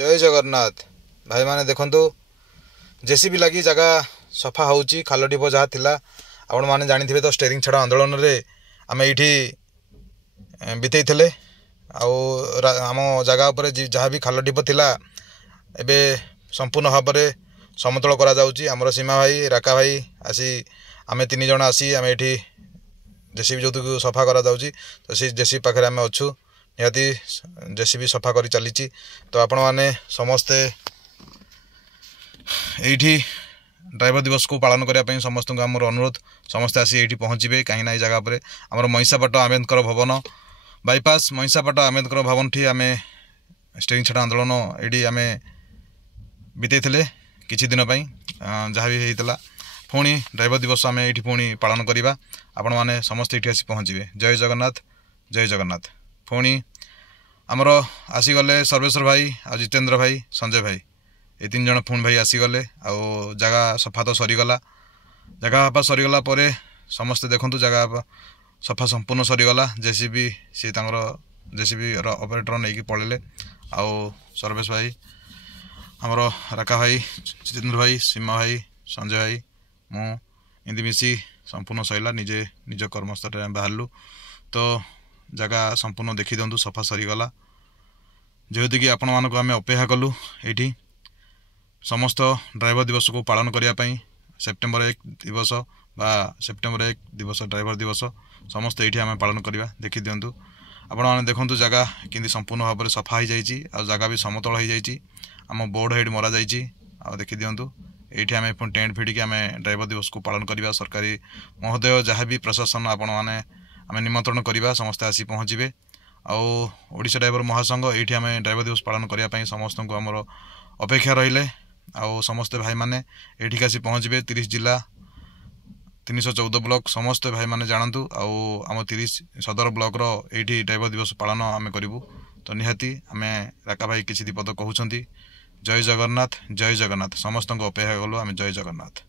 जय जगन्नाथ भाई माने देखंतु जेसीबी लगी जगह सफा होउची खाल ढिप जहाँ थिला आपण माने जानिथिबे तो स्टेरिंग छड़ा आंदोलन रे आमे एठी बितेइथिले आम जगह उपर जहाँ भी खाल ढिप थिला एबे संपूर्ण भाव में समतल करा जाउची। हमर सीमा भाई राका भाई आसी आमे 3 जण आसी आमे एठी जेसीबी जो सफा करा जाउची तो सी जेसीबी पाखरे आमे अछु निहाती जेसीबी सफा करी चलीची। तो आपण माने समस्ते एठी ड्राइवर दिवस को पालन करने समस्त को आमर अनुरोध समस्ते आसी एठी पहुँचे कहीं ना जगह पर आमर महिषापाट आम्बेडकर भवन बाईपास महिषापाट आम्बेडकर भवन ठी आम स्टेरिंग छड़ा आंदोलन ये आम बितेइथिले किछि दिन पई जहाँ भी होता पुणी ड्राइवर दिवस आम ये पुणी पालन करवा आपण मैंने समस्त ये आसी पहुँचे। जय जगन्नाथ जय जगन्नाथ। पुणी आमर आसीगले सर्वेश्वर भाई आ जितेंद्र भाई संजय भाई ये 3 जण पुणी भाई आसीगले आउ जगह सफा तो सरीगला जगह सफा सरीगला परे समस्ते देखु जगह सफा संपूर्ण सरीगला जेसीबी सी जेसीबी ऑपरेटर नहीं पड़े आउ सर्वेश भाई आमर राका भाई जितेंद्र भाई सीमा भाई संजय भाई मुझे मिसी संपूर्ण सैला निजे निज कर्मस्थल बाहरलु तो जगह संपूर्ण देखी दिंतु सफा सरीगला जेहेतु कि आपण मानक आम अपेक्षा कलु ये समस्त ड्राइवर दिवस को पालन करने सेप्टेम्बर 1 दिवस बा सेप्टेम्बर 1 दिवस ड्राइवर दिवस समस्त ये आम पालन करवा देखी दिंतु आपण मैंने देखु जगह कि संपूर्ण भाव में सफा हो जाए जगह भी समतल हो जाए आम बोर्ड हेड मरा जा देखी दिंतु ये आम पुणी टेंट भिड़िकी आम ड्राइवर दिवस को पालन करवा सरकारी महोदय जहाँ भी प्रशासन आपण मैंने आम निमंत्रण करवा समस्ते आसी पहुँचे ओडिशा ड्राइवर महासंघ ये आम ड्राइवर दिवस पालन करने समस्त को आमर अपेक्षा रहिले आउ समस्ते भाई माने एठी आसी पहुँचे 30 जिला 314 ब्लॉक समस्ते भाई माने जानतु आउ आम 30 सदर ब्लॉक रो एठी ड्राइवर दिवस पालन आम करूँ। तो निहाती आम राका भाई किसी पद कहते जय जगन्नाथ समस्त को अपेक्षा कलु आम जय जगन्नाथ।